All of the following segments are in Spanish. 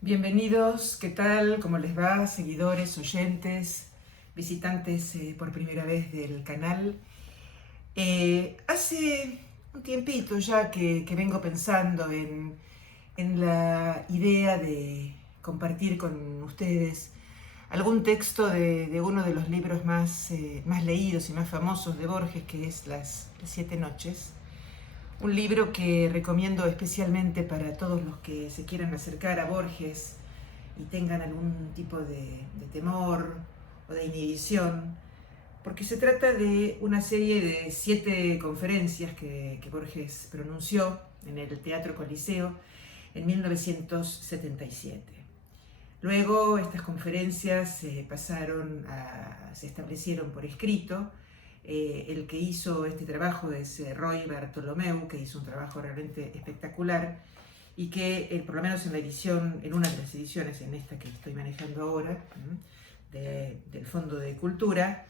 Bienvenidos, ¿qué tal? ¿Cómo les va? Seguidores, oyentes, visitantes por primera vez del canal. Hace un tiempito ya que vengo pensando en la idea de compartir con ustedes algún texto de uno de los libros más leídos y más famosos de Borges, que es Las Siete Noches. Un libro que recomiendo especialmente para todos los que se quieran acercar a Borges y tengan algún tipo de temor o de inhibición, porque se trata de una serie de 7 conferencias que Borges pronunció en el Teatro Coliseo en 1977. Luego estas conferencias se establecieron por escrito. El que hizo este trabajo es Roy Bartolomeu, que hizo un trabajo realmente espectacular y que, por lo menos en una de las ediciones, en esta que estoy manejando ahora, del Fondo de Cultura,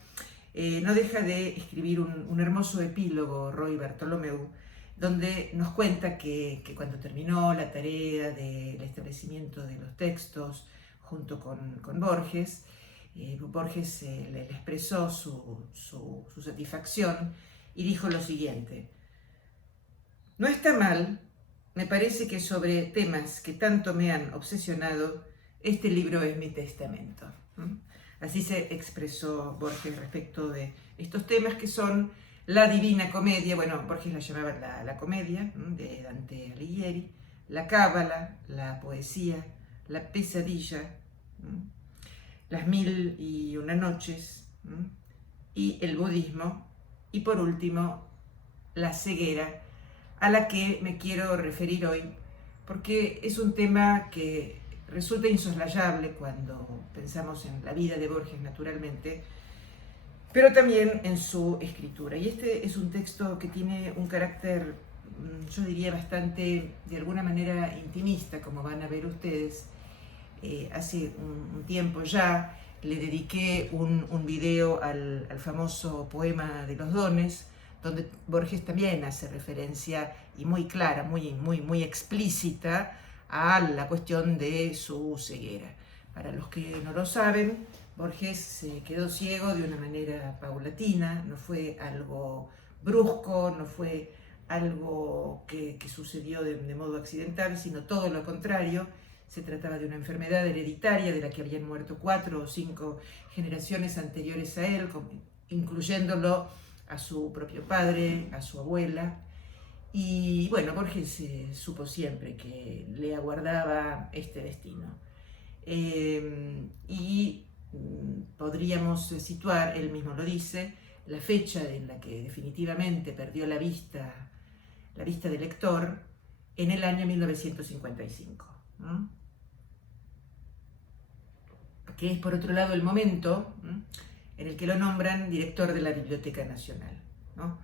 no deja de escribir un hermoso epílogo, Roy Bartolomeu, donde nos cuenta que cuando terminó la tarea del establecimiento de los textos junto con Borges, Borges le expresó su satisfacción y dijo lo siguiente: no está mal, me parece que sobre temas que tanto me han obsesionado, este libro es mi testamento. Así se expresó Borges respecto de estos temas que son la Divina Comedia, bueno, Borges la llamaba la comedia, de Dante Alighieri, la cábala, la poesía, la pesadilla, las mil y una noches, y el budismo, y por último, la ceguera, a la que me quiero referir hoy, porque es un tema que resulta insoslayable cuando pensamos en la vida de Borges, naturalmente, pero también en su escritura. Y este es un texto que tiene un carácter, yo diría, bastante, de alguna manera, intimista, como van a ver ustedes. Hace un tiempo ya le dediqué un video al famoso poema de los dones, donde Borges también hace referencia, y muy clara, muy explícita, a la cuestión de su ceguera. Para los que no lo saben, Borges se quedó ciego de una manera paulatina, no fue algo brusco, no fue algo que sucedió de modo accidental, sino todo lo contrario. Se trataba de una enfermedad hereditaria de la que habían muerto 4 o 5 generaciones anteriores a él, incluyéndolo a su propio padre, a su abuela. Y bueno, Borges supo siempre que le aguardaba este destino. Podríamos situar, él mismo lo dice, la fecha en la que definitivamente perdió la vista del lector en el año 1955, ¿no? Que es por otro lado el momento en el que lo nombran director de la Biblioteca Nacional, ¿no?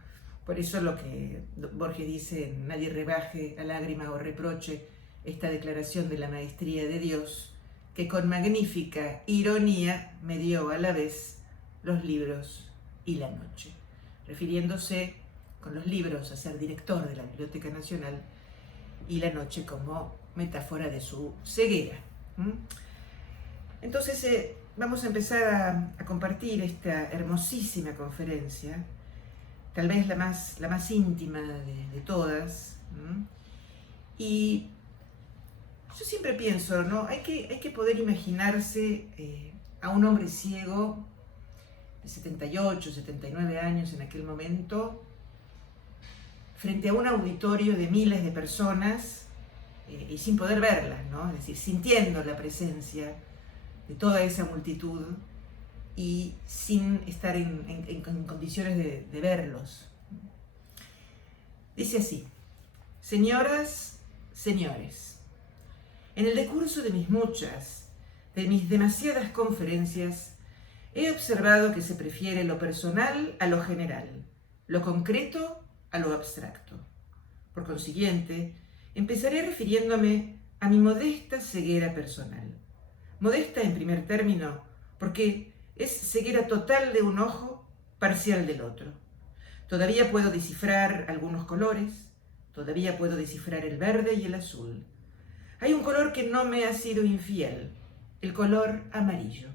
Por eso lo que Borges dice, nadie rebaje a lágrima o reproche esta declaración de la maestría de Dios, que con magnífica ironía me dio a la vez los libros y la noche, refiriéndose con los libros a ser director de la Biblioteca Nacional y la noche como metáfora de su ceguera. Entonces vamos a empezar a compartir esta hermosísima conferencia, tal vez la más íntima de todas. Y yo siempre pienso, ¿no? Hay que poder imaginarse a un hombre ciego de 78, 79 años en aquel momento, frente a un auditorio de miles de personas y sin poder verlas, ¿no? Es decir, sintiendo la presencia de toda esa multitud y sin estar en condiciones de verlos. Dice así: señoras, señores, en el decurso de mis demasiadas conferencias, he observado que se prefiere lo personal a lo general, lo concreto a lo abstracto. Por consiguiente, empezaré refiriéndome a mi modesta ceguera personal. Modesta en primer término, porque es ceguera total de un ojo, parcial del otro. Todavía puedo descifrar algunos colores, todavía puedo descifrar el verde y el azul. Hay un color que no me ha sido infiel, el color amarillo.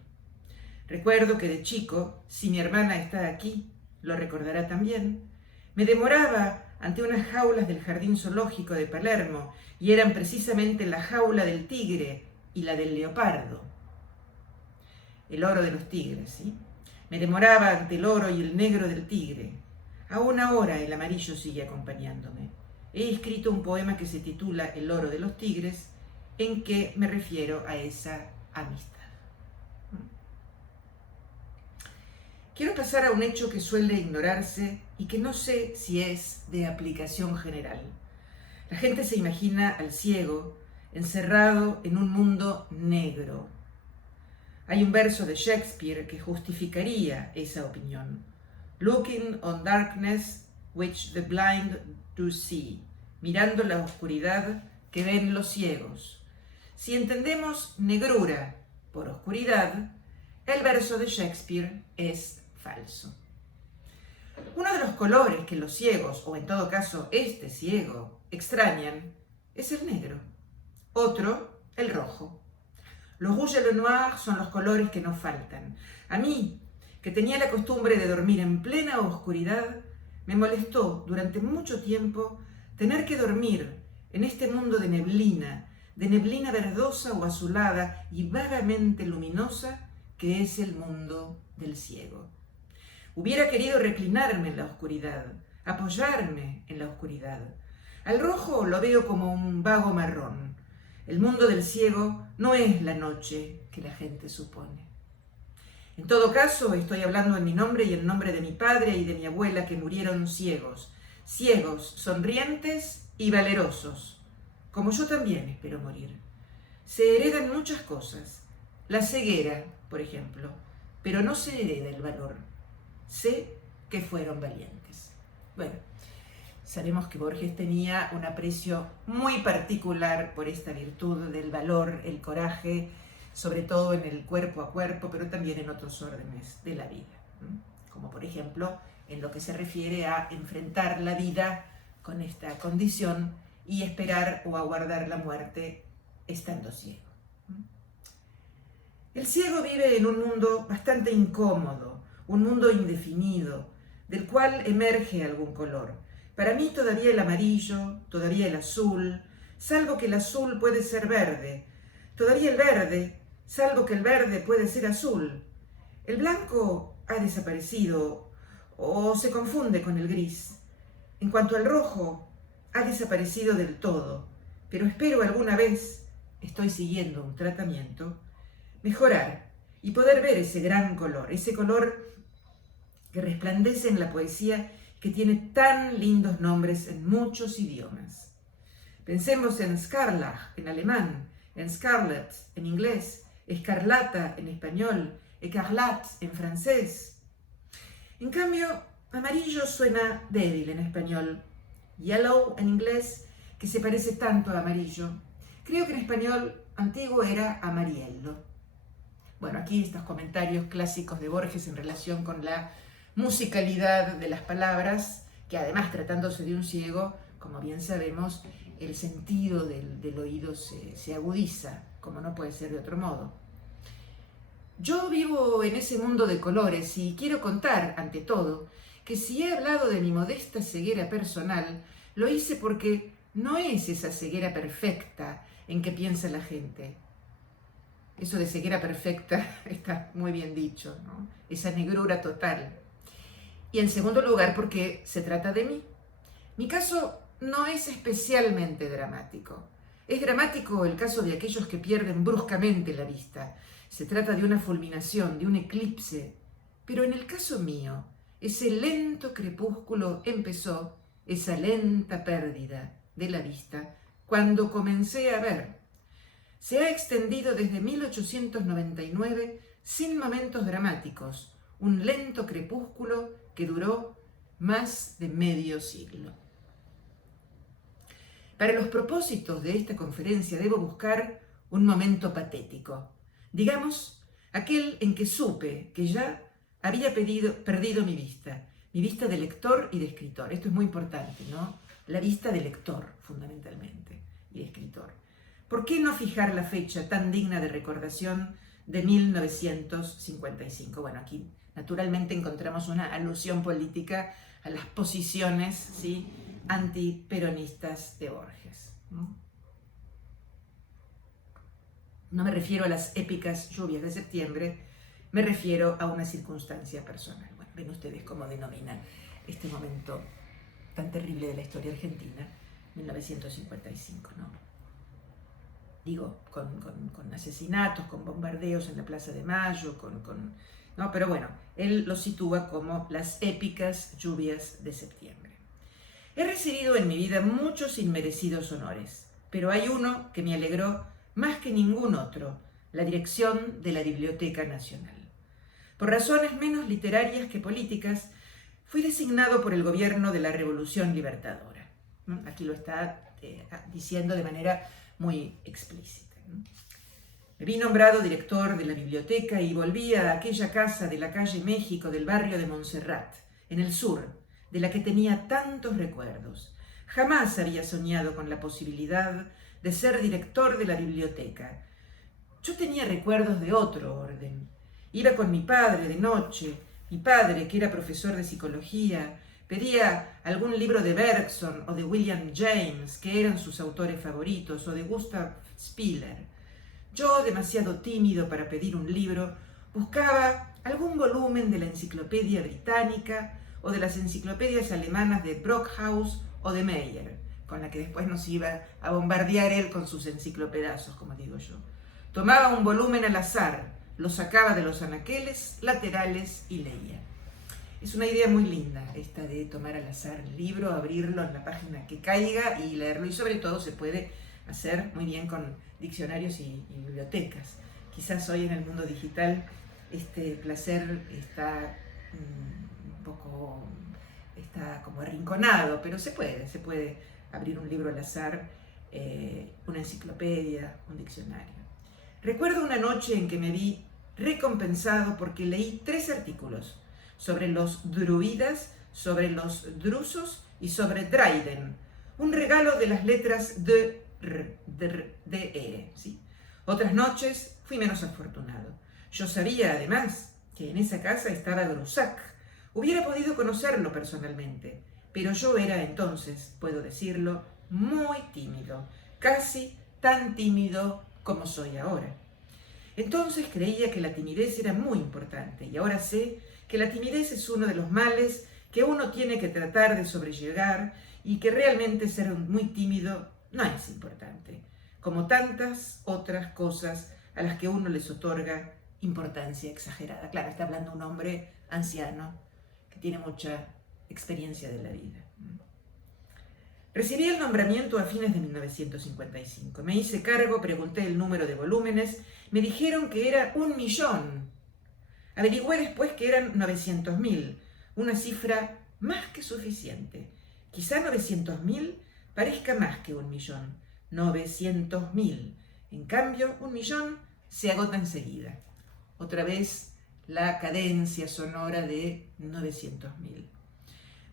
Recuerdo que de chico, si mi hermana está aquí, lo recordará también, me demoraba ante unas jaulas del jardín zoológico de Palermo, y eran precisamente la jaula del tigre y la del leopardo. El oro de los tigres, ¿sí? Me demoraba ante el oro y el negro del tigre. Aún ahora el amarillo sigue acompañándome. He escrito un poema que se titula El oro de los tigres, en que me refiero a esa amistad. Quiero pasar a un hecho que suele ignorarse y que no sé si es de aplicación general. La gente se imagina al ciego encerrado en un mundo negro. Hay un verso de Shakespeare que justificaría esa opinión. Looking on darkness which the blind do see. Mirando la oscuridad que ven los ciegos. Si entendemos negrura por oscuridad, el verso de Shakespeare es falso. Uno de los colores que los ciegos, o en todo caso este ciego, extrañan es el negro. Otro, el rojo. Los rouge et le noir son los colores que nos faltan. A mí, que tenía la costumbre de dormir en plena oscuridad, me molestó durante mucho tiempo tener que dormir en este mundo de neblina verdosa o azulada y vagamente luminosa que es el mundo del ciego. Hubiera querido reclinarme en la oscuridad, apoyarme en la oscuridad. Al rojo lo veo como un vago marrón. El mundo del ciego no es la noche que la gente supone. En todo caso, estoy hablando en mi nombre y en nombre de mi padre y de mi abuela que murieron ciegos. Ciegos, sonrientes y valerosos, como yo también espero morir. Se heredan muchas cosas. La ceguera, por ejemplo, pero no se hereda el valor. Sé que fueron valientes. Bueno, sabemos que Borges tenía un aprecio muy particular por esta virtud del valor, el coraje, sobre todo en el cuerpo a cuerpo, pero también en otros órdenes de la vida, como por ejemplo en lo que se refiere a enfrentar la vida con esta condición y esperar o aguardar la muerte estando ciego. El ciego vive en un mundo bastante incómodo, un mundo indefinido, del cual emerge algún color. Para mí todavía el amarillo, todavía el azul, salvo que el azul puede ser verde, todavía el verde, salvo que el verde puede ser azul. El blanco ha desaparecido o se confunde con el gris. En cuanto al rojo, ha desaparecido del todo, pero espero alguna vez, estoy siguiendo un tratamiento, mejorar y poder ver ese gran color, ese color que resplandece en la poesía que tiene tan lindos nombres en muchos idiomas. Pensemos en Scharlach en alemán, en Scarlet en inglés, escarlata en español, écarlate en francés. En cambio, amarillo suena débil en español, yellow en inglés, que se parece tanto a amarillo. Creo que en español antiguo era amariello. Bueno, aquí estos comentarios clásicos de Borges en relación con la musicalidad de las palabras, que además tratándose de un ciego, como bien sabemos, el sentido del oído se agudiza, como no puede ser de otro modo. Yo vivo en ese mundo de colores y quiero contar, ante todo, que si he hablado de mi modesta ceguera personal, lo hice porque no es esa ceguera perfecta en que piensa la gente. Eso de ceguera perfecta está muy bien dicho, ¿no? Esa negrura total. Y en segundo lugar, porque se trata de mí. Mi caso no es especialmente dramático. Es dramático el caso de aquellos que pierden bruscamente la vista. Se trata de una fulminación, de un eclipse. Pero en el caso mío, ese lento crepúsculo empezó, esa lenta pérdida de la vista, cuando comencé a ver. Se ha extendido desde 1899 sin momentos dramáticos, un lento crepúsculo que duró más de medio siglo. Para los propósitos de esta conferencia debo buscar un momento patético, digamos, aquel en que supe que ya había perdido mi vista de lector y de escritor. Esto es muy importante, ¿no? La vista de lector, fundamentalmente, y de escritor. ¿por qué no fijar la fecha tan digna de recordación de 1955? Bueno, aquí naturalmente encontramos una alusión política a las posiciones, ¿sí?, antiperonistas de Borges. No me refiero a las épicas lluvias de septiembre, me refiero a una circunstancia personal. Bueno, ven ustedes cómo denominan este momento tan terrible de la historia argentina, 1955, ¿no? Digo, con asesinatos, con bombardeos en la Plaza de Mayo, ¿no? Pero bueno, él lo sitúa como las épicas lluvias de septiembre. He recibido en mi vida muchos inmerecidos honores, pero hay uno que me alegró más que ningún otro: la dirección de la Biblioteca Nacional. Por razones menos literarias que políticas, fui designado por el gobierno de la Revolución Libertadora. Aquí lo está diciendo de manera muy explícita. Me vi nombrado director de la biblioteca y volví a aquella casa de la calle México del barrio de Montserrat, en el sur, de la que tenía tantos recuerdos. Jamás había soñado con la posibilidad de ser director de la biblioteca. Yo tenía recuerdos de otro orden. Iba con mi padre de noche. Mi padre, que era profesor de psicología, pedía algún libro de Bergson o de William James, que eran sus autores favoritos, o de Gustav Spiller. Yo, demasiado tímido para pedir un libro, buscaba algún volumen de la Enciclopedia Británica o de las enciclopedias alemanas de Brockhaus o de Meyer, con la que después nos iba a bombardear él con sus enciclopedazos, como digo yo. Tomaba un volumen al azar, lo sacaba de los anaqueles laterales y leía. Es una idea muy linda esta de tomar al azar el libro, abrirlo en la página que caiga y leerlo, y sobre todo se puede hacer muy bien con diccionarios y bibliotecas. Quizás hoy en el mundo digital este placer está está como arrinconado, pero se puede abrir un libro al azar, una enciclopedia, un diccionario. Recuerdo una noche en que me vi recompensado porque leí 3 artículos sobre los druidas, sobre los drusos y sobre Dryden, un regalo de las letras D, E, ¿sí? Otras noches fui menos afortunado. Yo sabía, además, que en esa casa estaba Grusac. Hubiera podido conocerlo personalmente, pero yo era entonces, puedo decirlo, muy tímido, casi tan tímido como soy ahora. Entonces creía que la timidez era muy importante, y ahora sé que la timidez es uno de los males que uno tiene que tratar de sobrellevar, y que realmente ser muy tímido no es importante, como tantas otras cosas a las que uno les otorga importancia exagerada. Claro, está hablando un hombre anciano que tiene mucha experiencia de la vida. Recibí el nombramiento a fines de 1955. Me hice cargo, pregunté el número de volúmenes, me dijeron que era 1.000.000. Averigüé después que eran 900.000, una cifra más que suficiente. Quizá 900.000 parezca más que 1.000.000. 900.000. En cambio, 1.000.000 se agota enseguida. Otra vez la cadencia sonora de 900.000.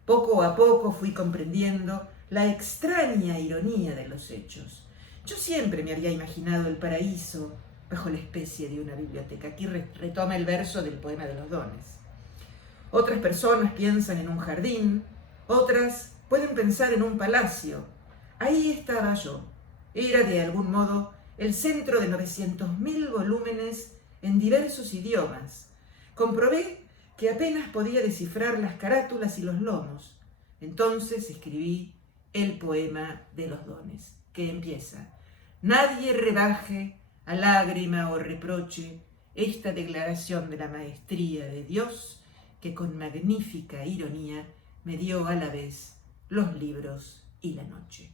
Poco a poco fui comprendiendo la extraña ironía de los hechos. Yo siempre me había imaginado el paraíso bajo la especie de una biblioteca. Aquí retoma el verso del poema de los dones. Otras personas piensan en un jardín, otras pueden pensar en un palacio. Ahí estaba yo. Era de algún modo el centro de 900.000 volúmenes en diversos idiomas. Comprobé que apenas podía descifrar las carátulas y los lomos. Entonces escribí el poema de los dones, que empieza: nadie rebaje a lágrima o reproche esta declaración de la maestría de Dios, que con magnífica ironía me dio a la vez los libros y la noche.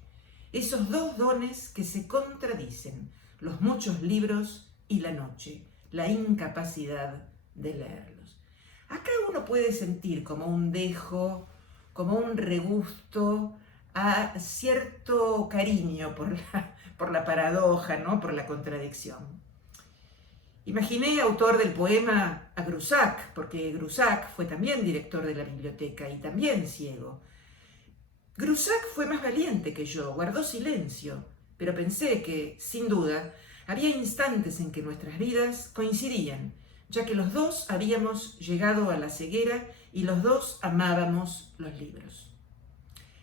Esos 2 dones que se contradicen, los muchos libros y la noche, la incapacidad de leerlos. Acá uno puede sentir como un dejo, como un regusto a cierto cariño por la paradoja, ¿no? Por la contradicción. Imaginé autor del poema a Grusac, porque Grusac fue también director de la biblioteca y también ciego. Grusac fue más valiente que yo, guardó silencio. pero pensé que, sin duda, había instantes en que nuestras vidas coincidían, ya que los dos habíamos llegado a la ceguera y los dos amábamos los libros.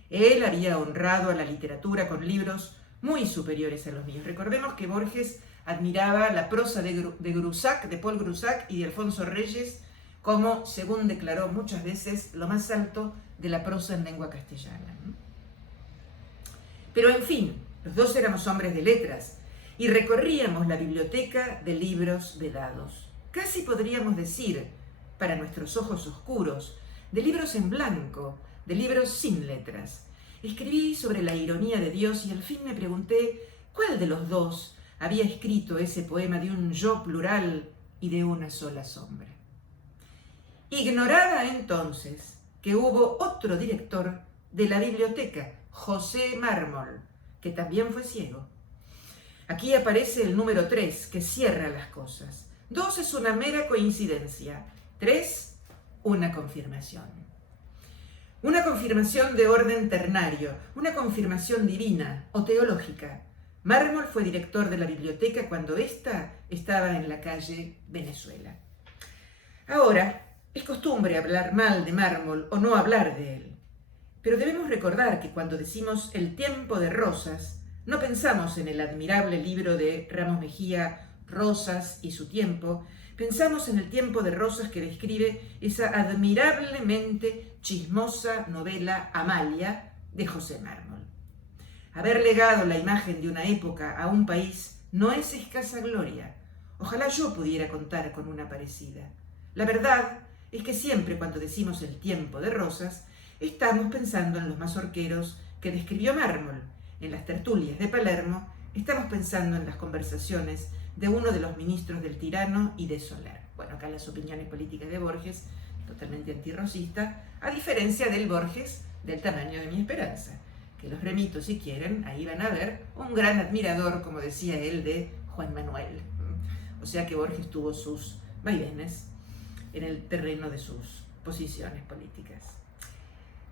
Él había honrado a la literatura con libros muy superiores a los míos. Recordemos que Borges admiraba la prosa de Paul Grusac y de Alfonso Reyes como, según declaró muchas veces, lo más alto de la prosa en lengua castellana. Pero en fin, los dos éramos hombres de letras y recorríamos la biblioteca de libros vedados. Casi podríamos decir, para nuestros ojos oscuros, de libros en blanco, de libros sin letras. Escribí sobre la ironía de Dios y al fin me pregunté cuál de los dos había escrito ese poema de un yo plural y de una sola sombra. Ignoraba entonces que hubo otro director de la biblioteca, José Mármol, que también fue ciego. Aquí aparece el número 3, que cierra las cosas. 2 es una mera coincidencia. 3, una confirmación. Una confirmación de orden ternario, una confirmación divina o teológica. Mármol fue director de la biblioteca cuando ésta estaba en la calle Venezuela. Ahora, es costumbre hablar mal de Mármol o no hablar de él. Pero debemos recordar que cuando decimos el tiempo de Rosas, no pensamos en el admirable libro de Ramos Mejía, Rosas y su tiempo, pensamos en el tiempo de Rosas que describe esa admirablemente chismosa novela Amalia de José Mármol. Haber legado la imagen de una época a un país no es escasa gloria. Ojalá yo pudiera contar con una parecida. La verdad es que siempre cuando decimos el tiempo de Rosas, estamos pensando en los mazorqueros que describió Mármol. En las tertulias de Palermo, estamos pensando en las conversaciones de uno de los ministros del tirano y de Soler. Bueno, acá las opiniones políticas de Borges, totalmente antirrosista, a diferencia del Borges del tamaño de mi esperanza, que los remito si quieren, ahí van a ver un gran admirador, como decía él, de Juan Manuel. O sea que Borges tuvo sus vaivenes en el terreno de sus posiciones políticas.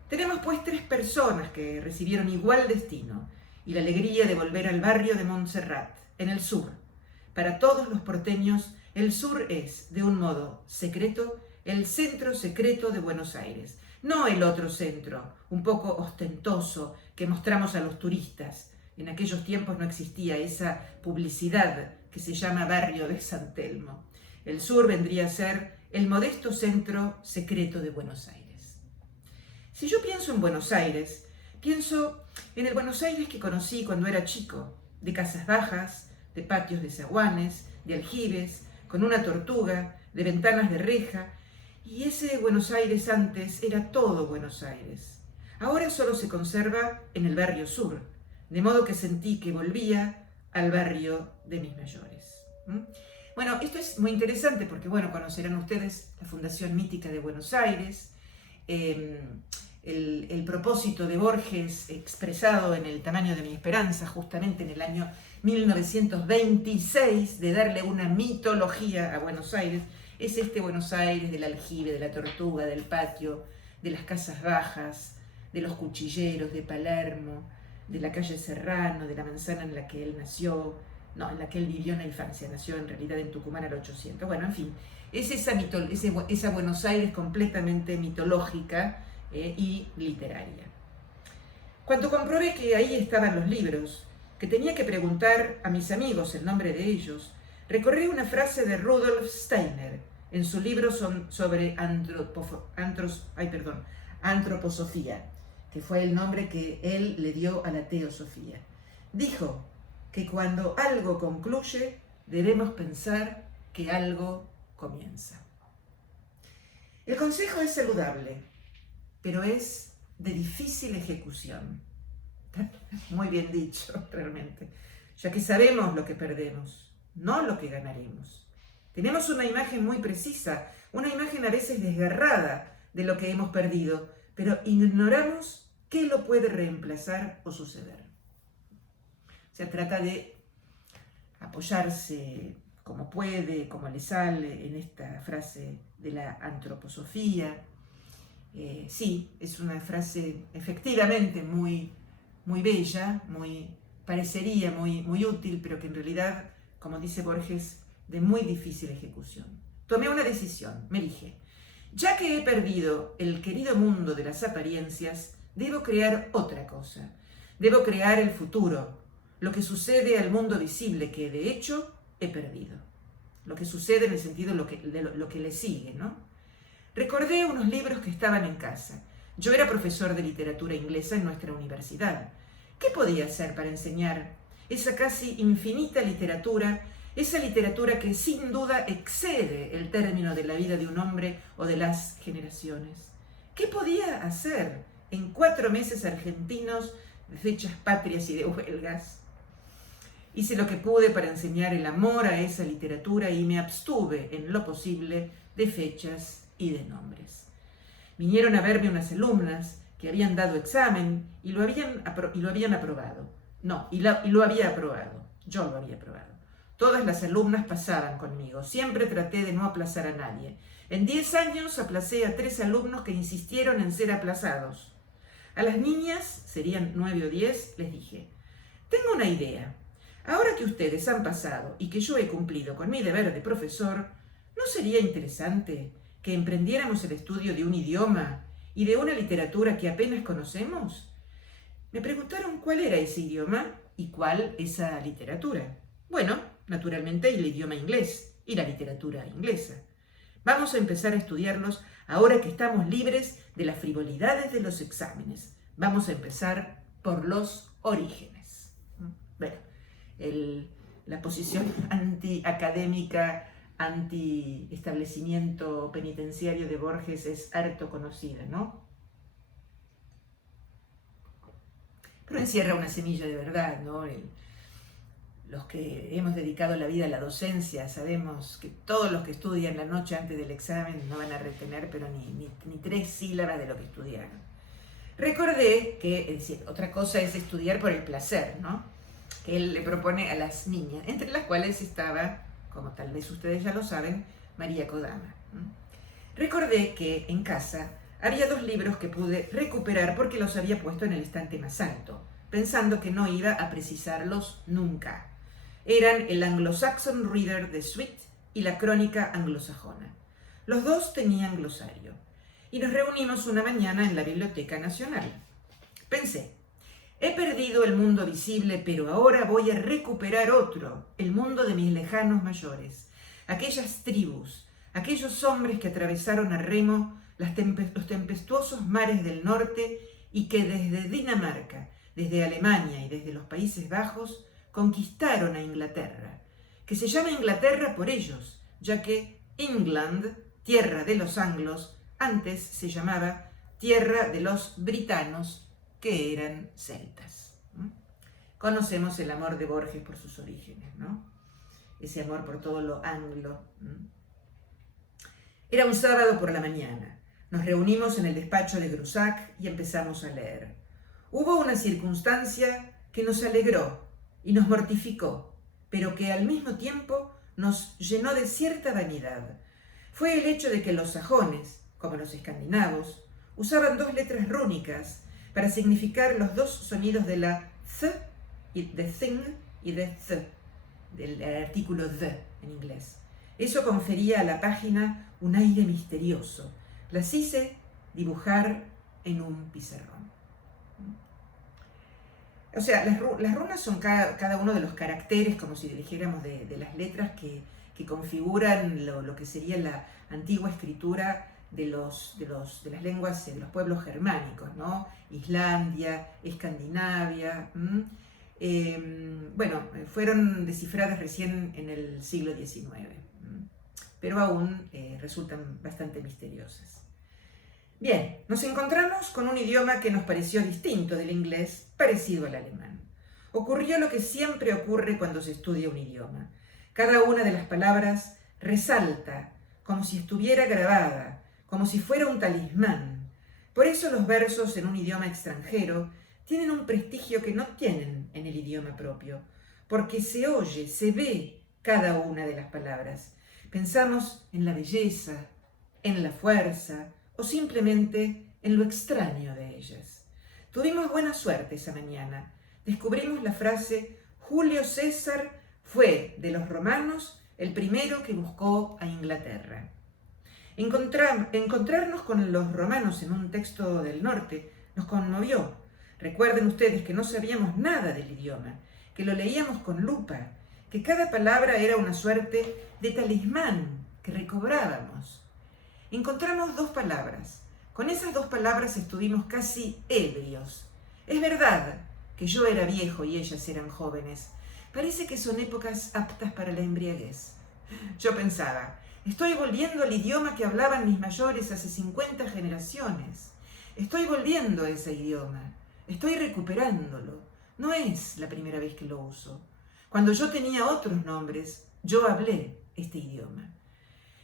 Tenemos pues 3 personas que recibieron igual destino y la alegría de volver al barrio de Montserrat, en el sur. Para todos los porteños, el sur es, de un modo secreto, el centro secreto de Buenos Aires. No el otro centro, un poco ostentoso, que mostramos a los turistas. En aquellos tiempos no existía esa publicidad que se llama barrio de San Telmo. El sur vendría a ser el modesto centro secreto de Buenos Aires. Si yo pienso en Buenos Aires, pienso en el Buenos Aires que conocí cuando era chico, de casas bajas, de patios de zaguanes, de aljibes, con una tortuga, de ventanas de reja, y ese Buenos Aires antes era todo Buenos Aires. Ahora solo se conserva en el barrio sur, de modo que sentí que volvía al barrio de mis mayores. Bueno, esto es muy interesante porque, bueno, conocerán ustedes la Fundación Mítica de Buenos Aires, el propósito de Borges expresado en El tamaño de mi esperanza, justamente en el año 1926, de darle una mitología a Buenos Aires, es este Buenos Aires del aljibe, de la tortuga, del patio, de las casas bajas, de los cuchilleros, de Palermo, de la calle Serrano, de la manzana en la que él nació, no, en la que él vivió en la infancia, nació en realidad en Tucumán al 800. Bueno, en fin, es esa Buenos Aires completamente mitológica y literaria. Cuando comprobé que ahí estaban los libros, que tenía que preguntar a mis amigos el nombre de ellos, recordé una frase de Rudolf Steiner en su libro sobre antroposofía, que fue el nombre que él le dio a la teosofía. Dijo que cuando algo concluye, debemos pensar que algo comienza. El consejo es saludable, pero es de difícil ejecución. Muy bien dicho, realmente, ya que sabemos lo que perdemos, no lo que ganaremos. Tenemos una imagen muy precisa, una imagen a veces desgarrada de lo que hemos perdido, pero ignoramos qué lo puede reemplazar o suceder. Se trata de apoyarse como puede, como le sale en esta frase de la antroposofía. Sí, es una frase efectivamente muy bella, muy parecería muy útil, pero que en realidad, como dice Borges, de muy difícil ejecución. Tomé una decisión, me dije, ya que he perdido el querido mundo de las apariencias, debo crear otra cosa. Debo crear el futuro, lo que sucede al mundo visible que, de hecho, he perdido. Lo que sucede en el sentido de lo que le sigue, ¿no? Recordé unos libros que estaban en casa. Yo era profesor de literatura inglesa en nuestra universidad. ¿Qué podía hacer para enseñar esa casi infinita literatura, esa literatura que sin duda excede el término de la vida de un hombre o de las generaciones? ¿Qué podía hacer en 4 meses argentinos de fechas patrias y de huelgas? Hice lo que pude para enseñar el amor a esa literatura y me abstuve en lo posible de fechas y de nombres. Vinieron a verme unas alumnas que habían dado examen y lo habían aprobado. No, y lo había aprobado. Yo lo había aprobado. Todas las alumnas pasaban conmigo. Siempre traté de no aplazar a nadie. En 10 años aplacé a 3 alumnos que insistieron en ser aplazados. A las niñas, serían 9 o 10, les dije, tengo una idea. Ahora que ustedes han pasado y que yo he cumplido con mi deber de profesor, ¿no sería interesante que emprendiéramos el estudio de un idioma y de una literatura que apenas conocemos? Me preguntaron cuál era ese idioma y cuál esa literatura. Bueno, naturalmente el idioma inglés y la literatura inglesa. Vamos a empezar a estudiarlos ahora que estamos libres de las frivolidades de los exámenes. Vamos a empezar por los orígenes. Bueno, la posición antiacadémica, anti-establecimiento penitenciario de Borges es harto conocida, ¿no? Pero encierra una semilla de verdad, ¿no? Los que hemos dedicado la vida a la docencia sabemos que todos los que estudian la noche antes del examen no van a retener pero ni 3 sílabas de lo que estudiaron. Recordé que, es decir, otra cosa es estudiar por el placer, ¿no? Que él le propone a las niñas, entre las cuales estaba, como tal vez ustedes ya lo saben, María Kodama. Recordé que en casa había 2 libros que pude recuperar porque los había puesto en el estante más alto, pensando que no iba a precisarlos nunca. Eran el Anglo-Saxon Reader de Swift y la Crónica Anglosajona. Los 2 tenían glosario. Y nos reunimos una mañana en la Biblioteca Nacional. Pensé, he perdido el mundo visible, pero ahora voy a recuperar otro, el mundo de mis lejanos mayores, aquellas tribus, aquellos hombres que atravesaron a remo los tempestuosos mares del norte y que desde Dinamarca, desde Alemania y desde los Países Bajos conquistaron a Inglaterra, que se llama Inglaterra por ellos, ya que England, tierra de los anglos, antes se llamaba tierra de los britanos, que eran celtas. Conocemos el amor de Borges por sus orígenes, ¿no? Ese amor por todo lo anglo. Era un sábado por la mañana. Nos reunimos en el despacho de Grusac y empezamos a leer. Hubo una circunstancia que nos alegró y nos mortificó, pero que al mismo tiempo nos llenó de cierta vanidad. Fue el hecho de que los sajones, como los escandinavos, usaban 2 letras rúnicas para significar los 2 sonidos de la th, de thing y de th, del artículo the en inglés. Eso confería a la página un aire misterioso. Las hice dibujar en un pizarrón. O sea, las runas son cada uno de los caracteres, como si dijéramos, de las letras que configuran lo que sería la antigua escritura de las lenguas de los pueblos germánicos, ¿no? Islandia, Escandinavia. Bueno, fueron descifradas recién en el siglo XIX, pero aún resultan bastante misteriosas. Bien, nos encontramos con un idioma que nos pareció distinto del inglés, parecido al alemán. Ocurrió lo que siempre ocurre cuando se estudia un idioma. Cada una de las palabras resalta, como si estuviera grabada, como si fuera un talismán. Por eso los versos en un idioma extranjero tienen un prestigio que no tienen en el idioma propio, porque se oye, se ve cada una de las palabras. Pensamos en la belleza, en la fuerza, o simplemente en lo extraño de ellas. Tuvimos buena suerte esa mañana. descubrimos la frase «Julio César fue, de los romanos, el primero que buscó a Inglaterra». Encontrarnos con los romanos en un texto del norte nos conmovió. Recuerden ustedes que no sabíamos nada del idioma, que lo leíamos con lupa, que cada palabra era una suerte de talismán que recobrábamos. Encontramos 2 palabras. Con esas 2 palabras estuvimos casi ebrios. Es verdad que yo era viejo y ellas eran jóvenes. Parece que son épocas aptas para la embriaguez. Yo pensaba, estoy volviendo al idioma que hablaban mis mayores hace 50 generaciones. Estoy volviendo a ese idioma. Estoy recuperándolo. No es la primera vez que lo uso. Cuando yo tenía otros nombres, yo hablé este idioma.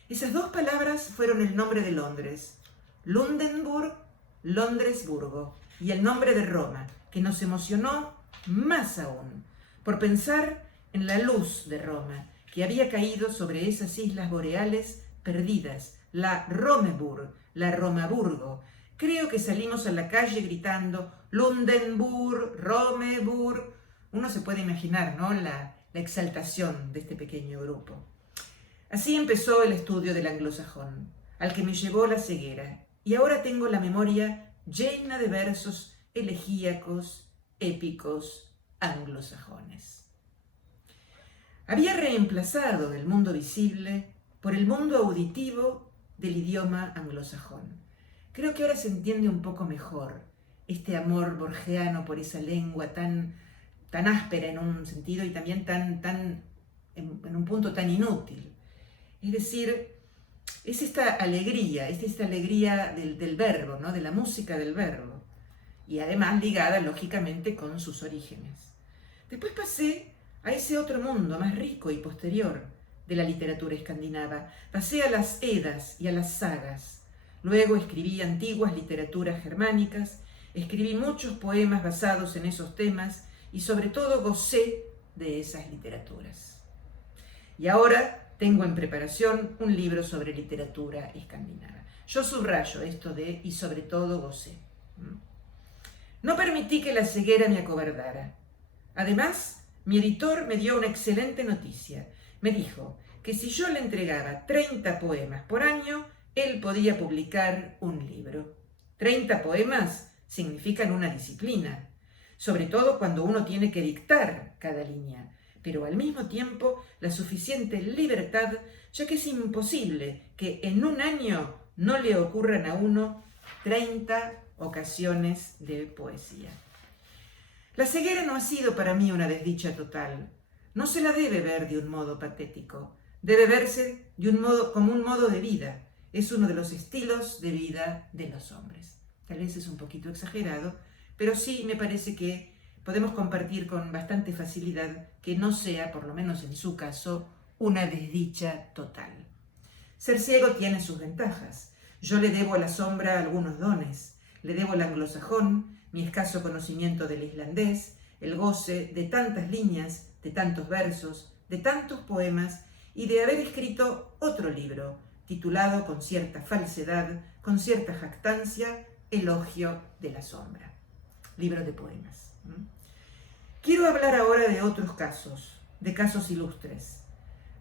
Esas 2 palabras fueron el nombre de Londres, Lundenburg, Londresburgo, y el nombre de Roma, que nos emocionó más aún, por pensar en la luz de Roma, que había caído sobre esas islas boreales perdidas, la Romeburg, la Romaburgo. Creo que salimos a la calle gritando Lundenburg, Romeburg. Uno se puede imaginar, ¿no?, la exaltación de este pequeño grupo. Así empezó el estudio del anglosajón, al que me llevó la ceguera, y ahora tengo la memoria llena de versos elegíacos, épicos, anglosajones. Había reemplazado el mundo visible por el mundo auditivo del idioma anglosajón. Creo que ahora se entiende un poco mejor este amor borgiano por esa lengua tan áspera en un sentido y también en un punto tan inútil. Es decir, es esta alegría del verbo, ¿no?, de la música del verbo, y además ligada lógicamente con sus orígenes. Después pasé a ese otro mundo más rico y posterior de la literatura escandinava. Pasé a las Edas y a las sagas. Luego escribí antiguas literaturas germánicas, escribí muchos poemas basados en esos temas y sobre todo gocé de esas literaturas. Y ahora tengo en preparación un libro sobre literatura escandinava. Yo subrayo esto de «y sobre todo gocé». No permití que la ceguera me acobardara. Además, mi editor me dio una excelente noticia. Me dijo que si yo le entregaba 30 poemas por año, él podía publicar un libro. 30 poemas significan una disciplina, sobre todo cuando uno tiene que dictar cada línea, pero al mismo tiempo la suficiente libertad, ya que es imposible que en un año no le ocurran a uno 30 ocasiones de poesía. La ceguera no ha sido para mí una desdicha total. No se la debe ver de un modo patético. Debe verse como un modo de vida. Es uno de los estilos de vida de los hombres. Tal vez es un poquito exagerado, pero sí me parece que podemos compartir con bastante facilidad que no sea, por lo menos en su caso, una desdicha total. Ser ciego tiene sus ventajas. Yo le debo a la sombra algunos dones. Le debo al anglosajón, mi escaso conocimiento del islandés, el goce de tantas líneas, de tantos versos, de tantos poemas y de haber escrito otro libro, titulado con cierta falsedad, con cierta jactancia, Elogio de la sombra. Libro de poemas. Quiero hablar ahora de otros casos, de casos ilustres.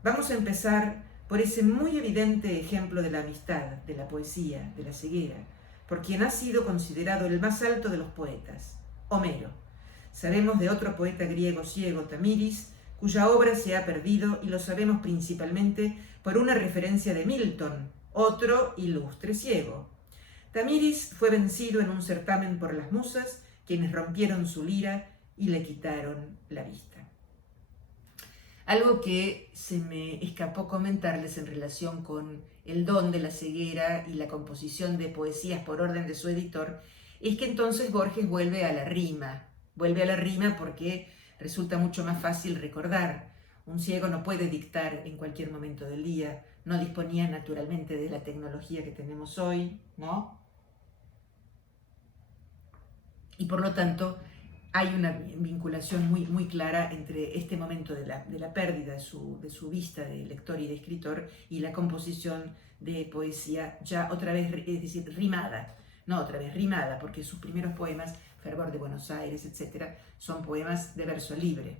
Vamos a empezar por ese muy evidente ejemplo de la amistad, de la poesía, de la ceguera, por quien ha sido considerado el más alto de los poetas, Homero. Sabemos de otro poeta griego ciego, Tamiris, cuya obra se ha perdido y lo sabemos principalmente por una referencia de Milton, otro ilustre ciego. Tamiris fue vencido en un certamen por las musas, quienes rompieron su lira y le quitaron la vista. Algo que se me escapó comentarles en relación con el don de la ceguera y la composición de poesías por orden de su editor, es que entonces Borges vuelve a la rima porque resulta mucho más fácil recordar. Un ciego no puede dictar en cualquier momento del día, no disponía naturalmente de la tecnología que tenemos hoy, ¿no? Y por lo tanto hay una vinculación muy clara entre este momento de la pérdida de su vista de lector y de escritor y la composición de poesía ya otra vez, es decir, rimada, no otra vez, rimada, porque sus primeros poemas Fervor de Buenos Aires, etc., son poemas de verso libre.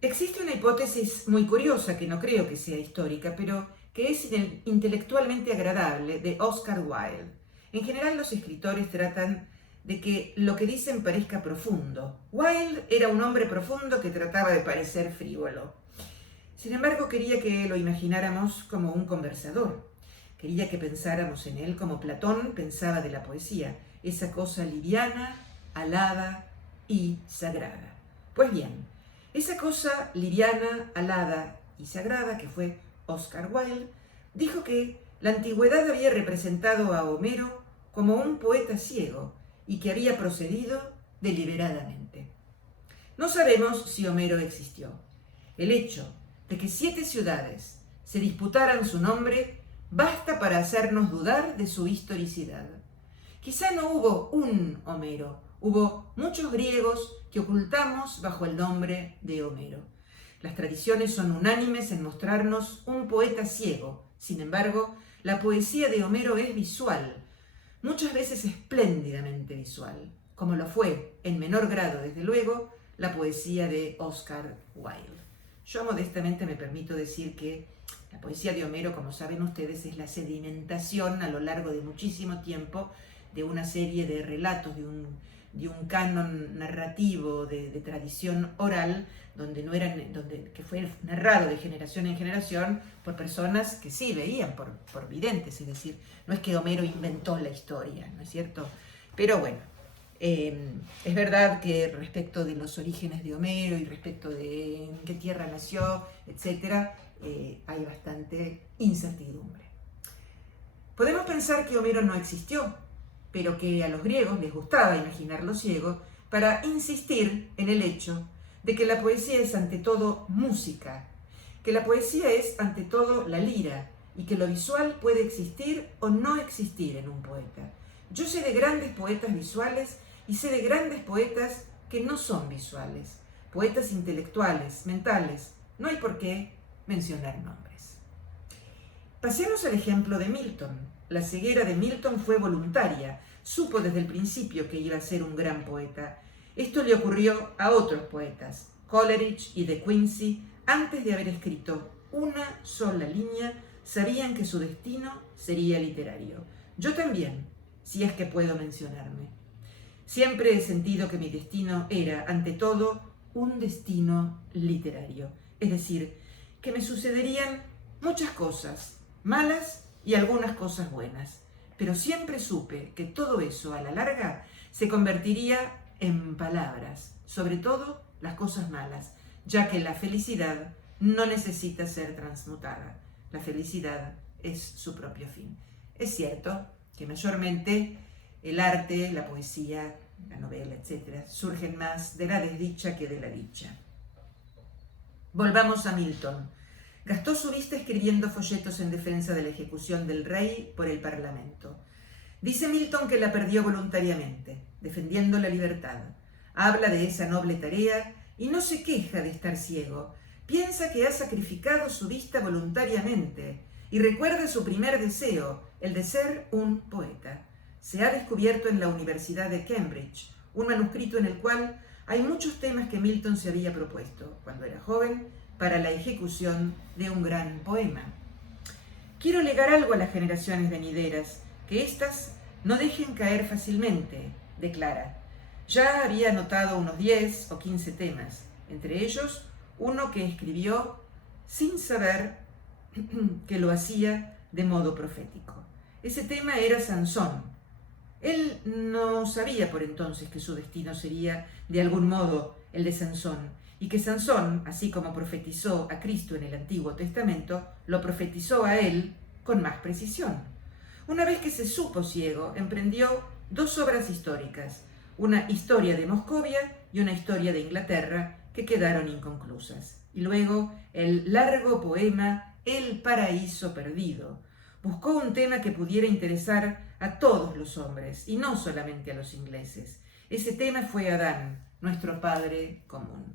Existe una hipótesis muy curiosa, que no creo que sea histórica, pero que es intelectualmente agradable, de Oscar Wilde. En general, los escritores tratan de que lo que dicen parezca profundo. Wilde era un hombre profundo que trataba de parecer frívolo. Sin embargo, quería que lo imagináramos como un conversador. Quería que pensáramos en él como Platón pensaba de la poesía, esa cosa liviana, alada y sagrada. Pues bien, esa cosa liviana, alada y sagrada, que fue Oscar Wilde, dijo que la antigüedad había representado a Homero como un poeta ciego y que había procedido deliberadamente. No sabemos si Homero existió. El hecho de que 7 ciudades se disputaran su nombre basta para hacernos dudar de su historicidad. Quizá no hubo un Homero, hubo muchos griegos que ocultamos bajo el nombre de Homero. Las tradiciones son unánimes en mostrarnos un poeta ciego. Sin embargo, la poesía de Homero es visual, muchas veces espléndidamente visual, como lo fue, en menor grado desde luego, la poesía de Oscar Wilde. Yo modestamente me permito decir que la poesía de Homero, como saben ustedes, es la sedimentación a lo largo de muchísimo tiempo de una serie de relatos, de un canon narrativo de tradición oral, que fue narrado de generación en generación por personas que sí veían, por videntes, es decir, no es que Homero inventó la historia, ¿no es cierto? Pero bueno, es verdad que respecto de los orígenes de Homero y respecto de en qué tierra nació, etc., hay bastante incertidumbre. Podemos pensar que Homero no existió, pero que a los griegos les gustaba imaginarlo ciego para insistir en el hecho de que la poesía es ante todo música, que la poesía es ante todo la lira y que lo visual puede existir o no existir en un poeta. Yo sé de grandes poetas visuales y sé de grandes poetas que no son visuales, poetas intelectuales, mentales. No hay por qué mencionar nombres. Pasemos al ejemplo de Milton. La ceguera de Milton fue voluntaria. Supo desde el principio que iba a ser un gran poeta. Esto le ocurrió a otros poetas, Coleridge y De Quincey, antes de haber escrito una sola línea, sabían que su destino sería literario. Yo también, si es que puedo mencionarme. Siempre he sentido que mi destino era, ante todo, un destino literario. Es decir, que me sucederían muchas cosas, malas y algunas cosas buenas. Pero siempre supe que todo eso, a la larga, se convertiría en palabras, sobre todo las cosas malas, ya que la felicidad no necesita ser transmutada. La felicidad es su propio fin. Es cierto que mayormente el arte, la poesía, la novela, etc., surgen más de la desdicha que de la dicha. Volvamos a Milton. Gastó su vista escribiendo folletos en defensa de la ejecución del rey por el Parlamento. Dice Milton que la perdió voluntariamente, defendiendo la libertad. Habla de esa noble tarea y no se queja de estar ciego. Piensa que ha sacrificado su vista voluntariamente y recuerda su primer deseo, el de ser un poeta. Se ha descubierto en la Universidad de Cambridge un manuscrito en el cual hay muchos temas que Milton se había propuesto, cuando era joven, para la ejecución de un gran poema. Quiero legar algo a las generaciones venideras, que éstas no dejen caer fácilmente, declara. Ya había anotado unos 10 o 15 temas, entre ellos uno que escribió sin saber que lo hacía de modo profético. Ese tema era Sansón. Él no sabía por entonces que su destino sería de algún modo el de Sansón, y que Sansón, así como profetizó a Cristo en el Antiguo Testamento, lo profetizó a él con más precisión. Una vez que se supo ciego, emprendió 2 obras históricas, una historia de Moscovia y una historia de Inglaterra, que quedaron inconclusas. Y luego el largo poema El Paraíso Perdido. Buscó un tema que pudiera interesar a todos los hombres, y no solamente a los ingleses. Ese tema fue Adán, nuestro padre común.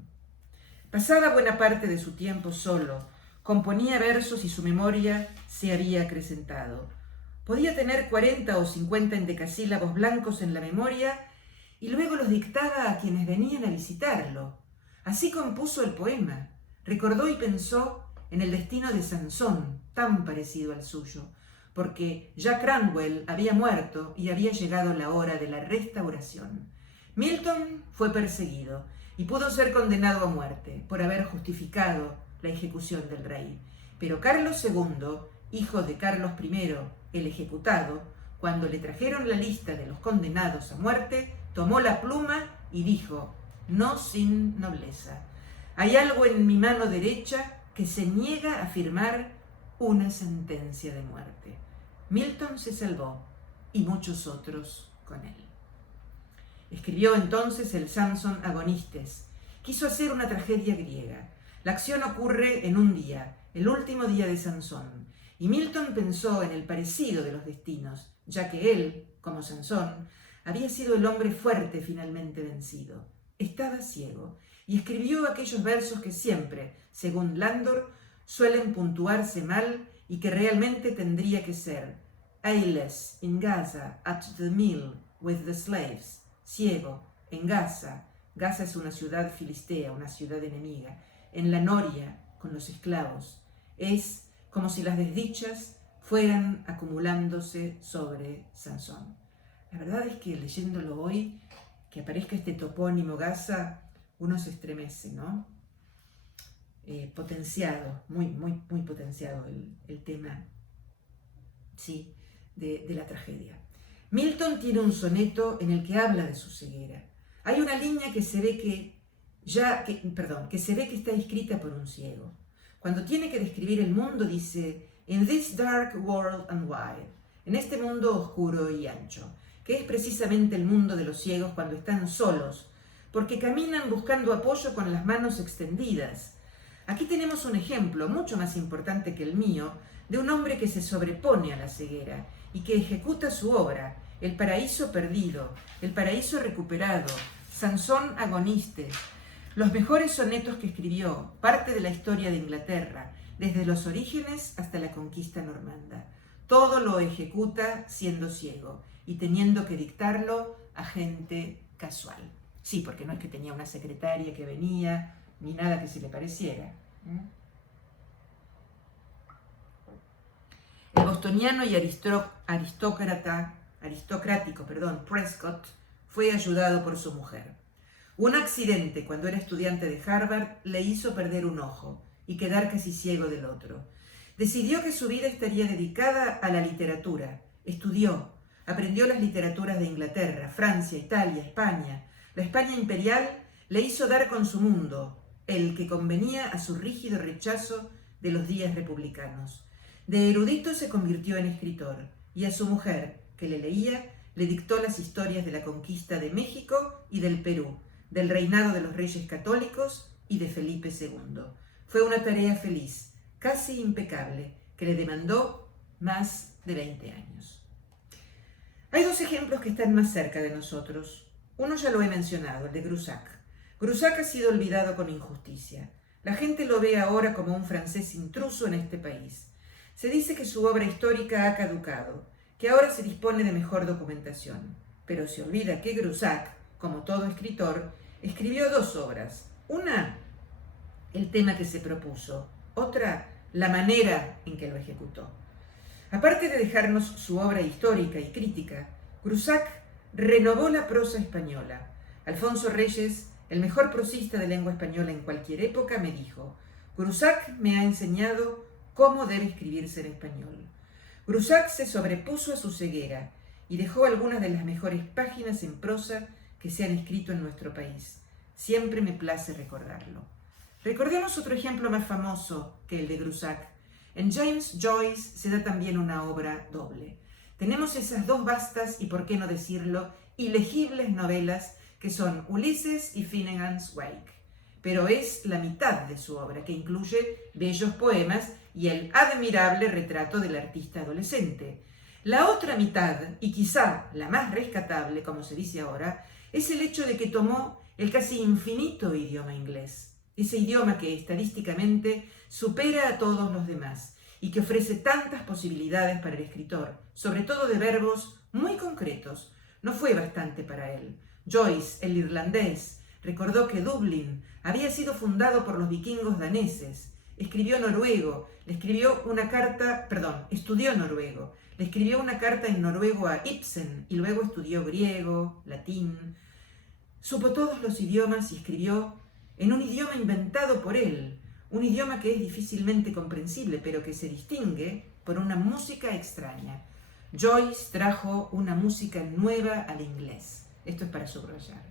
Pasaba buena parte de su tiempo solo, componía versos y su memoria se había acrecentado. Podía tener 40 o 50 endecasílabos blancos en la memoria y luego los dictaba a quienes venían a visitarlo. Así compuso el poema. Recordó y pensó en el destino de Sansón, tan parecido al suyo, porque Jack Cranwell había muerto y había llegado la hora de la restauración. Milton fue perseguido y pudo ser condenado a muerte por haber justificado la ejecución del rey. Pero Carlos II, hijo de Carlos I, el ejecutado, cuando le trajeron la lista de los condenados a muerte, tomó la pluma y dijo: no sin nobleza. Hay algo en mi mano derecha que se niega a firmar una sentencia de muerte. Milton se salvó y muchos otros con él. Escribió entonces el Samson Agonistes. Quiso hacer una tragedia griega. La acción ocurre en un día, el último día de Sansón, y Milton pensó en el parecido de los destinos, ya que él, como Sansón, había sido el hombre fuerte finalmente vencido. Estaba ciego y escribió aquellos versos que siempre, según Landor, suelen puntuarse mal y que realmente tendría que ser: eyeless in Gaza at the mill with the slaves. Ciego en Gaza. Gaza es una ciudad filistea, una ciudad enemiga. En la noria con los esclavos. Es como si las desdichas fueran acumulándose sobre Sansón. La verdad es que leyéndolo hoy, que aparezca este topónimo Gaza, uno se estremece, ¿no? Potenciado, muy potenciado el tema, sí, de la tragedia. Milton tiene un soneto en el que habla de su ceguera. Hay una línea que se ve que está escrita por un ciego. Cuando tiene que describir el mundo dice: "In this dark world and wide", en este mundo oscuro y ancho, que es precisamente el mundo de los ciegos cuando están solos, porque caminan buscando apoyo con las manos extendidas. Aquí tenemos un ejemplo mucho más importante que el mío de un hombre que se sobrepone a la ceguera y que ejecuta su obra, el paraíso perdido, el paraíso recuperado, Sansón Agonistes, los mejores sonetos que escribió, parte de la historia de Inglaterra, desde los orígenes hasta la conquista normanda. Todo lo ejecuta siendo ciego y teniendo que dictarlo a gente casual. Sí, porque no es que tenía una secretaria que venía, ni nada que se le pareciera. El bostoniano y aristocrático Prescott fue ayudado por su mujer. Un accidente cuando era estudiante de Harvard le hizo perder un ojo y quedar casi ciego del otro. Decidió que su vida estaría dedicada a la literatura. Estudió, aprendió las literaturas de Inglaterra, Francia, Italia, España. La España imperial le hizo dar con su mundo, el que convenía a su rígido rechazo de los días republicanos. De erudito se convirtió en escritor y a su mujer, que le leía, le dictó las historias de la conquista de México y del Perú, del reinado de los reyes católicos y de Felipe II. Fue una tarea feliz, casi impecable, que le demandó más de 20 años. Hay dos ejemplos que están más cerca de nosotros. Uno ya lo he mencionado, el de Grusac. Grusac ha sido olvidado con injusticia. La gente lo ve ahora como un francés intruso en este país. Se dice que su obra histórica ha caducado, que ahora se dispone de mejor documentación. Pero se olvida que Grusac, como todo escritor, escribió dos obras. Una, el tema que se propuso. Otra, la manera en que lo ejecutó. Aparte de dejarnos su obra histórica y crítica, Grusac renovó la prosa española. Alfonso Reyes, el mejor prosista de lengua española en cualquier época, me dijo: Grusac me ha enseñado cómo debe escribirse en español. Grusac se sobrepuso a su ceguera y dejó algunas de las mejores páginas en prosa que se han escrito en nuestro país. Siempre me place recordarlo. Recordemos otro ejemplo más famoso que el de Grusac. En James Joyce se da también una obra doble. Tenemos esas dos vastas y, por qué no decirlo, ilegibles novelas que son Ulises y Finnegan's Wake. Pero es la mitad de su obra, que incluye bellos poemas y el admirable retrato del artista adolescente. La otra mitad, y quizá la más rescatable, como se dice ahora, es el hecho de que tomó el casi infinito idioma inglés, ese idioma que estadísticamente supera a todos los demás y que ofrece tantas posibilidades para el escritor, sobre todo de verbos muy concretos, no fue bastante para él. Joyce, el irlandés, recordó que Dublín había sido fundado por los vikingos daneses. Estudió noruego, le escribió una carta en noruego a Ibsen y luego estudió griego, latín. Supo todos los idiomas y escribió en un idioma inventado por él, un idioma que es difícilmente comprensible, pero que se distingue por una música extraña. Joyce trajo una música nueva al inglés. Esto es para subrayar.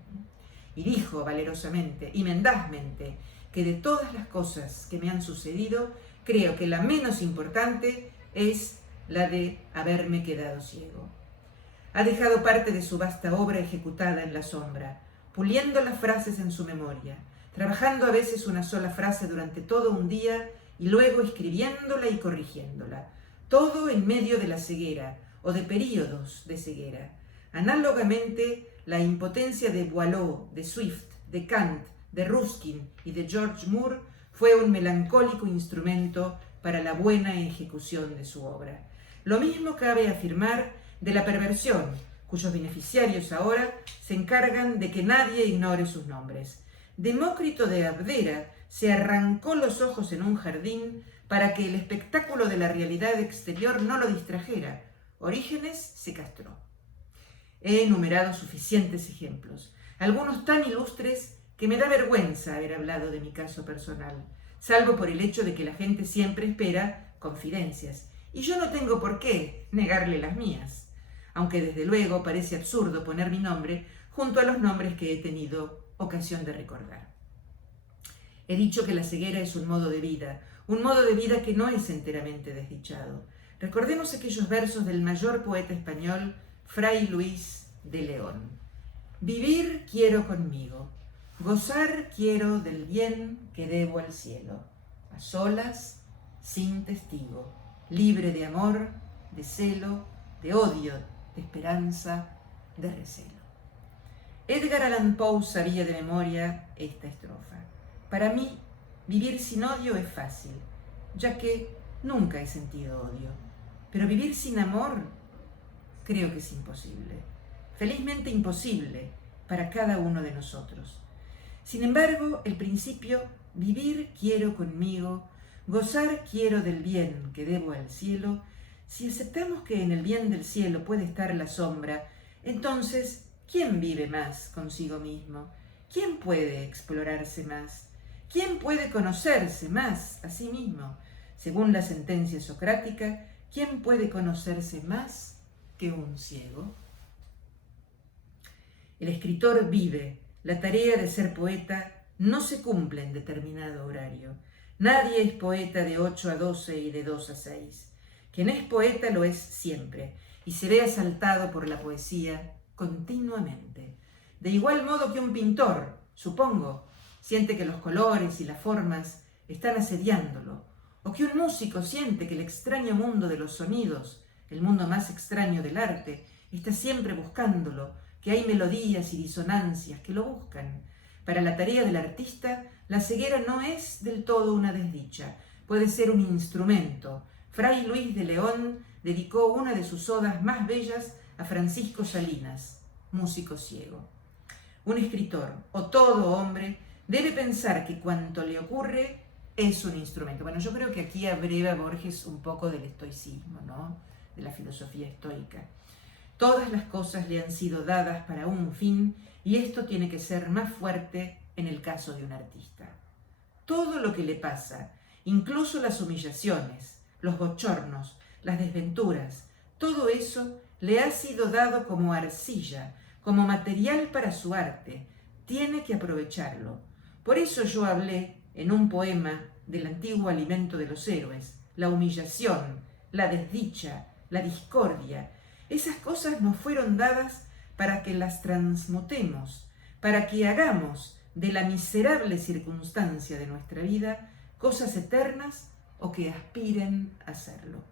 Y dijo valerosamente y mendazmente que de todas las cosas que me han sucedido, creo que la menos importante es la de haberme quedado ciego. Ha dejado parte de su vasta obra ejecutada en la sombra, puliendo las frases en su memoria, trabajando a veces una sola frase durante todo un día y luego escribiéndola y corrigiéndola, todo en medio de la ceguera o de períodos de ceguera. Análogamente, la impotencia de Boileau, de Swift, de Kant, de Ruskin y de George Moore fue un melancólico instrumento para la buena ejecución de su obra. Lo mismo cabe afirmar de la perversión, cuyos beneficiarios ahora se encargan de que nadie ignore sus nombres. Demócrito de Abdera se arrancó los ojos en un jardín para que el espectáculo de la realidad exterior no lo distrajera. Orígenes se castró. He enumerado suficientes ejemplos, algunos tan ilustres que me da vergüenza haber hablado de mi caso personal, salvo por el hecho de que la gente siempre espera confidencias, y yo no tengo por qué negarle las mías, aunque desde luego parece absurdo poner mi nombre junto a los nombres que he tenido ocasión de recordar. He dicho que la ceguera es un modo de vida que no es enteramente desdichado. Recordemos aquellos versos del mayor poeta español, Fray Luis de León. Vivir quiero conmigo, gozar quiero del bien que debo al cielo, a solas, sin testigo, libre de amor, de celo, de odio, de esperanza, de recelo. Edgar Allan Poe sabía de memoria esta estrofa. Para mí, vivir sin odio es fácil, ya que nunca he sentido odio. Pero vivir sin amor, creo que es imposible. Felizmente imposible para cada uno de nosotros. Sin embargo, el principio, vivir quiero conmigo, gozar quiero del bien que debo al cielo, si aceptamos que en el bien del cielo puede estar la sombra, entonces, ¿quién vive más consigo mismo? ¿Quién puede explorarse más? ¿Quién puede conocerse más a sí mismo? Según la sentencia socrática, ¿quién puede conocerse más que un ciego? El escritor vive. La tarea de ser poeta no se cumple en determinado horario. Nadie es poeta de 8 a 12 y de 2 a 6. Quien es poeta lo es siempre y se ve asaltado por la poesía continuamente. De igual modo que un pintor, supongo, siente que los colores y las formas están asediándolo, o que un músico siente que el extraño mundo de los sonidos, el mundo más extraño del arte, está siempre buscándolo, que hay melodías y disonancias que lo buscan. Para la tarea del artista, la ceguera no es del todo una desdicha, puede ser un instrumento. Fray Luis de León dedicó una de sus odas más bellas a Francisco Salinas, músico ciego. Un escritor, o todo hombre, debe pensar que cuanto le ocurre es un instrumento. Bueno, yo creo que aquí abreva Borges un poco del estoicismo, ¿no? De la filosofía estoica. Todas las cosas le han sido dadas para un fin y esto tiene que ser más fuerte en el caso de un artista. Todo lo que le pasa, incluso las humillaciones, los bochornos, las desventuras, todo eso le ha sido dado como arcilla, como material para su arte. Tiene que aprovecharlo. Por eso yo hablé en un poema del antiguo alimento de los héroes, la humillación, la desdicha, la discordia. Esas cosas nos fueron dadas para que las transmutemos, para que hagamos de la miserable circunstancia de nuestra vida cosas eternas o que aspiren a serlo.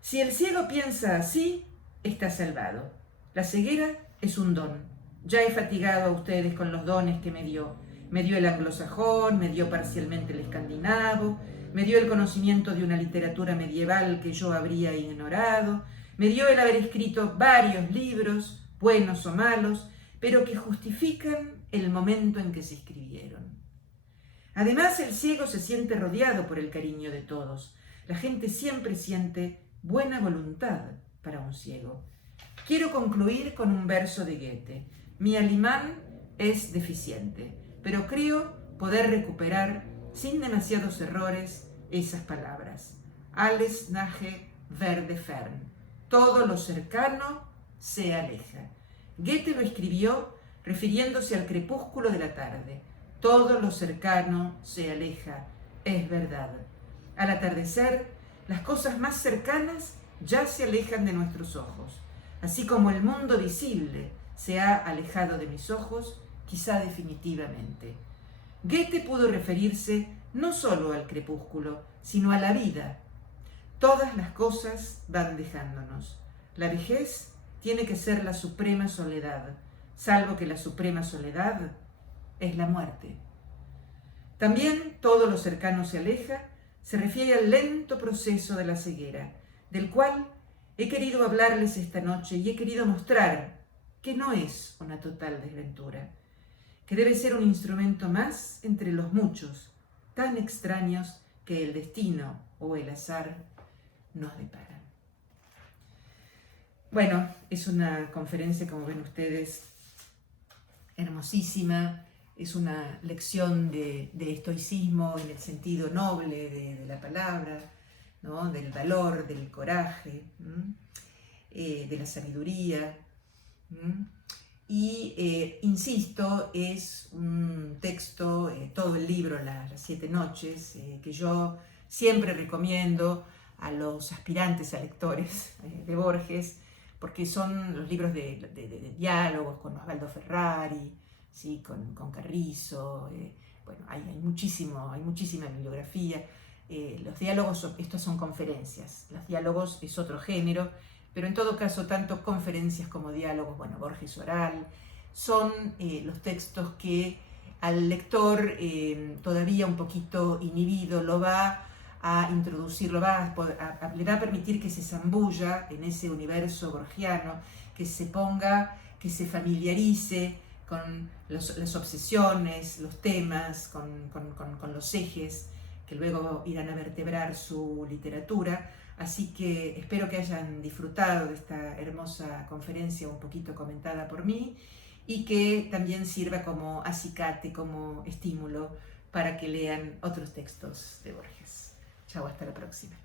Si el ciego piensa así, está salvado. La ceguera es un don. Ya he fatigado a ustedes con los dones que me dio. Me dio el anglosajón, me dio parcialmente el escandinavo, me dio el conocimiento de una literatura medieval que yo habría ignorado, me dio el haber escrito varios libros, buenos o malos, pero que justifican el momento en que se escribieron. Además, el ciego se siente rodeado por el cariño de todos. La gente siempre siente buena voluntad para un ciego. Quiero concluir con un verso de Goethe. Mi alemán es deficiente, pero creo poder recuperar sin demasiados errores esas palabras. Alles nahe werde fern. Todo lo cercano se aleja. Goethe lo escribió refiriéndose al crepúsculo de la tarde. Todo lo cercano se aleja, es verdad. Al atardecer, las cosas más cercanas ya se alejan de nuestros ojos. Así como el mundo visible se ha alejado de mis ojos, quizá definitivamente. Goethe pudo referirse no solo al crepúsculo, sino a la vida. Todas las cosas van dejándonos. La vejez tiene que ser la suprema soledad, salvo que la suprema soledad es la muerte. También todo lo cercano se aleja, se refiere al lento proceso de la ceguera, del cual he querido hablarles esta noche y he querido mostrar que no es una total desventura, que debe ser un instrumento más entre los muchos, tan extraños que el destino o el azar nos deparan. Bueno, es una conferencia, como ven ustedes, hermosísima. Es una lección de estoicismo en el sentido noble de la palabra, ¿no? Del valor, del coraje, de la sabiduría. Y, insisto, es un texto, todo el libro, las 7 noches, que yo siempre recomiendo a los aspirantes a lectores de Borges, porque son los libros de diálogos con Osvaldo Ferrari, ¿sí? con Carrizo, bueno, hay muchísima bibliografía. Los diálogos, estos son conferencias, los diálogos es otro género, pero en todo caso, tanto conferencias como diálogos, bueno, Borges oral, son los textos que al lector todavía un poquito inhibido lo va a introducir, le va a permitir que se zambulla en ese universo borgiano, que se familiarice con las obsesiones, los temas, con los ejes que luego irán a vertebrar su literatura. Así que espero que hayan disfrutado de esta hermosa conferencia un poquito comentada por mí y que también sirva como acicate, como estímulo para que lean otros textos de Borges. Chao, hasta la próxima.